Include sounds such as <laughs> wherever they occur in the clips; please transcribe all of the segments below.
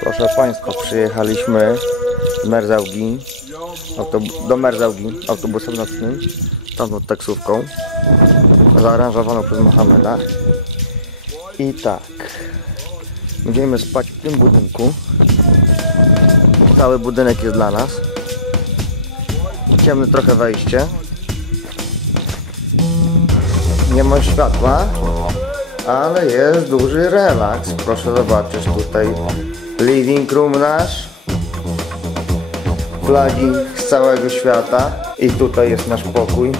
Proszę Państwa, przyjechaliśmy z Merzałgi, do Merzałgi autobusem nocnym, tam taksówką, zaaranżowaną przez Mohameda. I tak, będziemy spać w tym budynku. Cały budynek jest dla nas. Ciemne trochę wejście. Nie ma światła, ale jest duży relaks. Proszę zobaczyć tutaj living room nasz. Flagi z całego świata. I tutaj jest nasz pokój.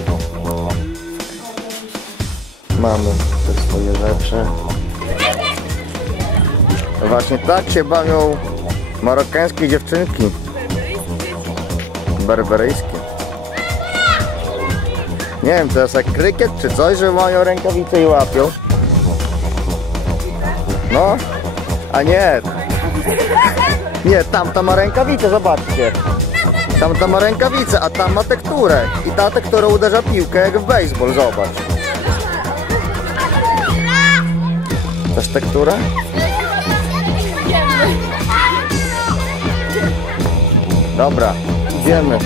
Mamy te swoje rzeczy. Właśnie tak się bawią marokańskie dziewczynki. Berberyjskie. Nie wiem, to jest jak krykiet czy coś, że mają rękawice i łapią. No, a nie. Nie, tamta ma rękawicę, zobaczcie. Tamta ma rękawicę, a tam ma tekturę. I ta tektura uderza piłkę jak w baseball, zobacz. Też tektura? Dobra, idziemy.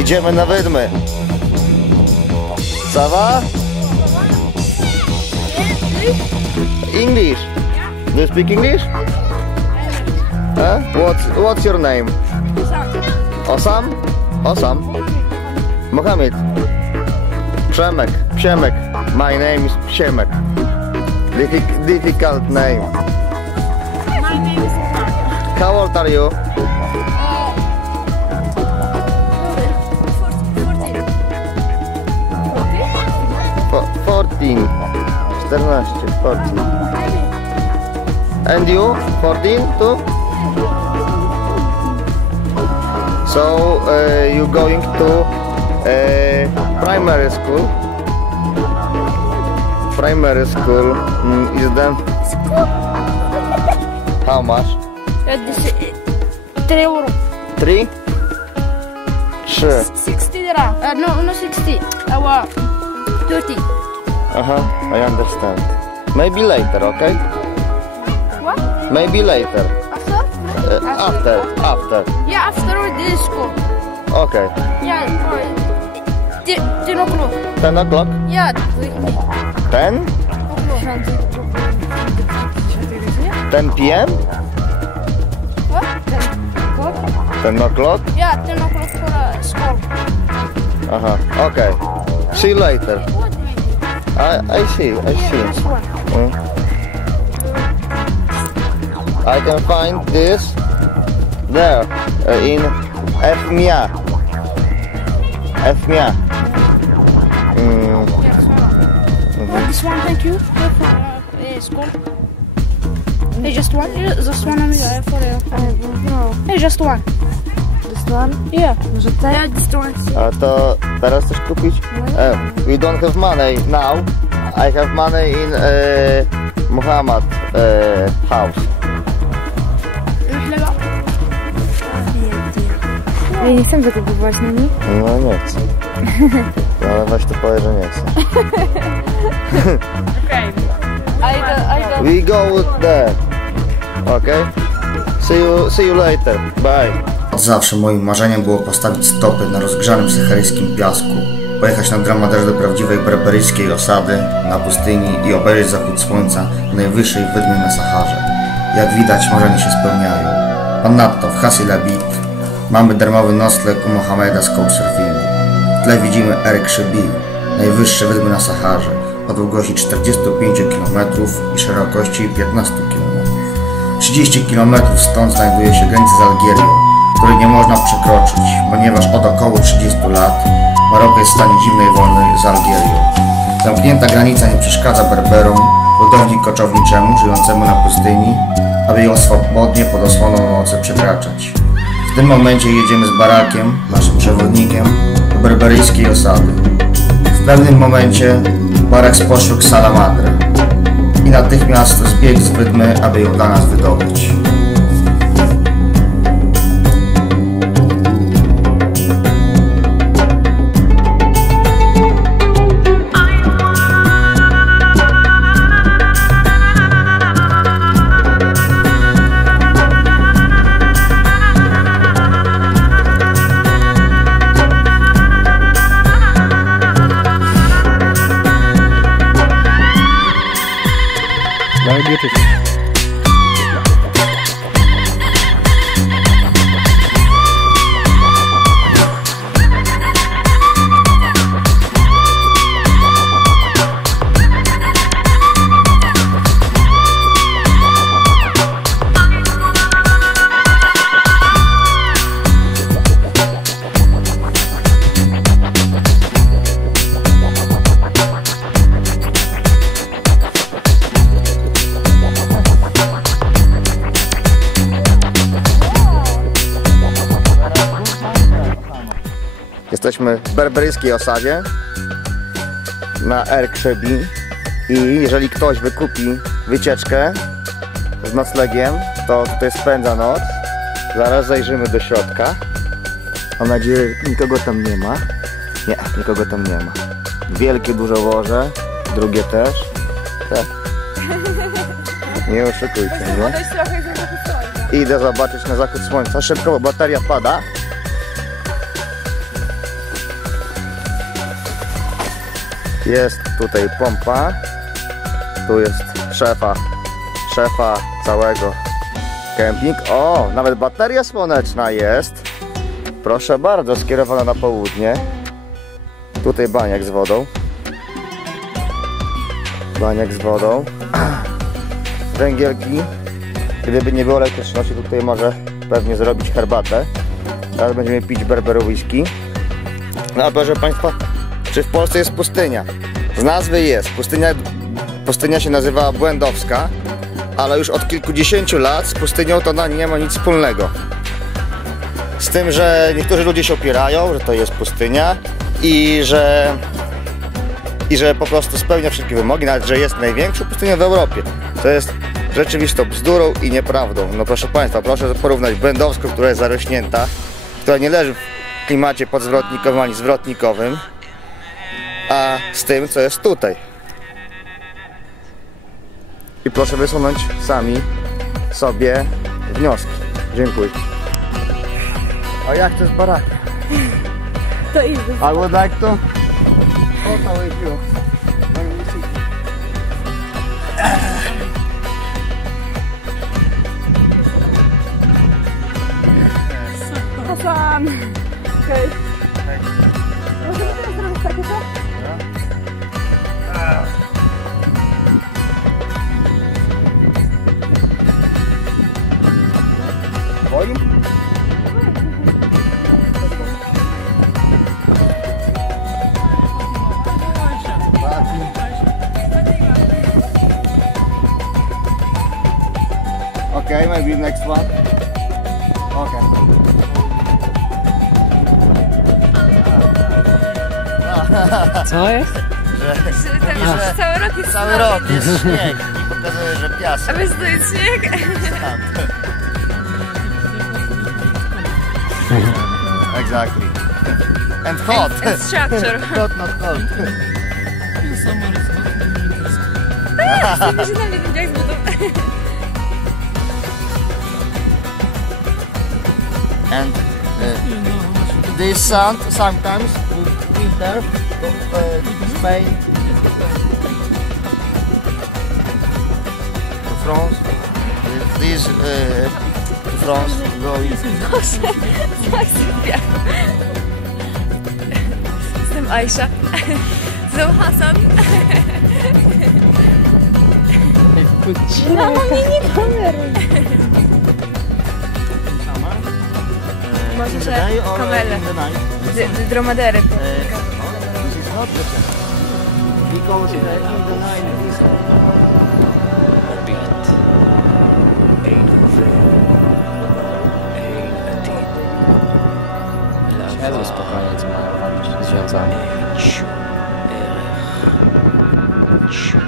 Idziemy na wydmy. Ça va? English. Do you speak English? Huh? What's, what's your name? Osam? Osam? Mohamed. Przemek. Przemek. My name is Przemek. Diffi- difficult name. My name is. How old are you? 14, 14. And you? 14 too? So uh, you going to uh, primary school? Primary school mm, is then how much? Three euro. Three? Trzy. 60 lira. Uh, no, no 60. Our 30. Uh-huh, I understand. Maybe later, okay? What? Maybe later. After? Uh, after, after. Yeah, after this school. Okay. Yeah, uh, 10 10 o'clock. 10 o'clock? Yeah, 10? 10 p.m.? What? 10 o'clock? Yeah, 10 o'clock for uh, school. Uh-huh, okay. See you later. I, I see, I see. Mm. I can find this there uh, in FMIA. FMIA. Mm, Yeah, this one. One, thank you. Yeah, for uh, uh. Hey, just one? Yeah, just one for No, Hey, just one. one? Yeah. Może ten? Yeah, this one. A to teraz chcesz kupić? No. E, we don't have money now. I have money in e, Muhammad e, house. Ja nie chcę tego kupować no na nich. No nie chcę. No, ale weź to powie, że nie chcę. Okej. <laughs> Okay. We go there. Okay? See you, see you later. Bye. Od zawsze moim marzeniem było postawić stopy na rozgrzanym saharyjskim piasku, pojechać na dramaderz do prawdziwej berberyjskiej osady na pustyni i obejrzeć zachód słońca w najwyższej wydmie na Saharze. Jak widać, marzenia się spełniają. Ponadto w Hasil Abid mamy darmowy nocleg u Mohameda z couchsurfingu. W tle widzimy Erik Shebil, najwyższe wydmy na Saharze, o długości 45 km i szerokości 15 km. 30 km stąd znajduje się granica z Algierią, której nie można przekroczyć, ponieważ od około 30 lat Maroko jest w stanie zimnej wojny z Algierią. Zamknięta granica nie przeszkadza Berberom, ludowi koczowniczemu żyjącemu na pustyni, aby ją swobodnie pod osłoną nocy przekraczać. W tym momencie jedziemy z Barakiem, naszym przewodnikiem, do berberyjskiej osady. W pewnym momencie Barak spostrzegł salamandrę i natychmiast zbiegł z wydmy, aby ją dla nas wydobyć. Jesteśmy w berberyjskiej osadzie na Erkrzebi i jeżeli ktoś wykupi wycieczkę z noclegiem, to tutaj spędza noc. Zaraz zajrzymy do środka. Mam nadzieję, że nikogo tam nie ma. Nie, nikogo tam nie ma. Wielkie, duże łoże, drugie też. Tak. <laughs> Nie oszukujcie mnie. Idę zobaczyć na zachód słońca. Szybko, bo bateria pada. Jest tutaj pompa. Tu jest szefa, szefa całego kemping. O, nawet bateria słoneczna jest. Proszę bardzo, skierowana na południe. Tutaj baniak z wodą. Baniak z wodą. <clears throat> Węgielki. Gdyby nie było elektryczności, tutaj może pewnie zrobić herbatę. Teraz będziemy pić berber whisky. No a proszę Państwa, czy w Polsce jest pustynia? Z nazwy jest. Pustynia, pustynia się nazywa Błędowska, ale już od kilkudziesięciu lat z pustynią to na nie ma nic wspólnego. Z tym, że niektórzy ludzie się opierają, że to jest pustynia i że, i że po prostu spełnia wszystkie wymogi, nawet że jest największą pustynią w Europie. To jest rzeczywistą bzdurą i nieprawdą. No proszę Państwa, proszę porównać Błędowską, która jest zarośnięta, która nie leży w klimacie podzwrotnikowym ani zwrotnikowym, a z tym, co jest tutaj. I proszę wysunąć sami sobie wnioski. Dziękuję. A jak to jest barakiem? To idę. I would like to photo with you. Hasan! Okej. Możemy teraz zrobić takie co? Okay, maybe next one. Okay. Co jest? Tam już cały rok jest Cały rok jest śnieg i pokazuje, że A piasek. wiesz, to jest śnieg? Exactly. And hot. And structure. <laughs> hot, not cold. Muszę na mnie ten jak z budą. And uh, this sound sometimes with winter uh, Spain to France. This uh, to France going. Jestem Aisha. Jestem Hasan. No, mnie nie kameruj. Może in the day or kamele. in the night? D- d- Dromadery. Uh, this is not the. Because uh, in the night is Siedzę spokojnie, co mają robić związani. money, too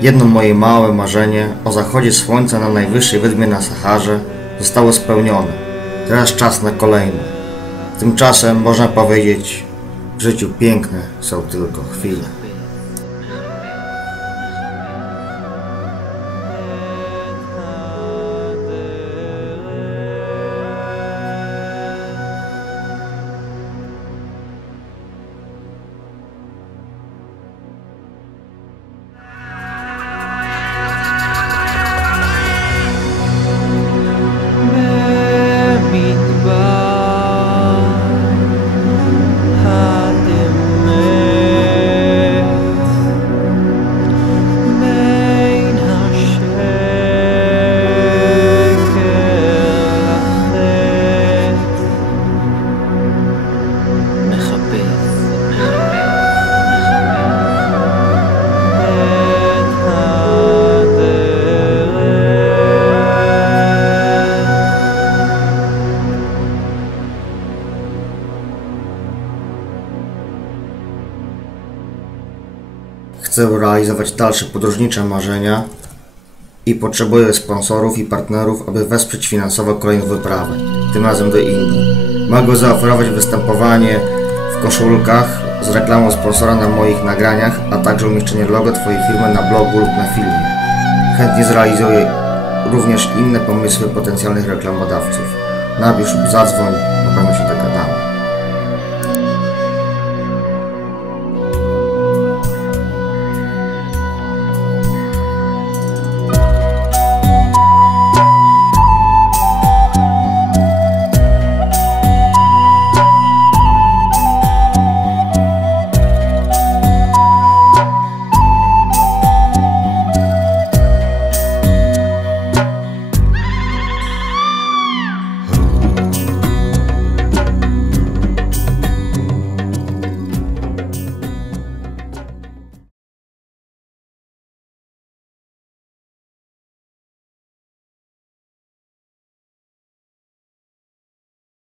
Jedno moje małe marzenie o zachodzie słońca na najwyższej wydmie na Saharze zostało spełnione. Teraz czas na kolejne. Tymczasem można powiedzieć, w życiu piękne są tylko chwile. Chcę realizować dalsze podróżnicze marzenia i potrzebuję sponsorów i partnerów, aby wesprzeć finansowo kolejną wyprawę, tym razem do Indii. Mogę zaoferować występowanie w koszulkach z reklamą sponsora na moich nagraniach, a także umieszczenie logo Twojej firmy na blogu lub na filmie. Chętnie zrealizuję również inne pomysły potencjalnych reklamodawców. Napisz lub zadzwoń, na pewno się dogadamy.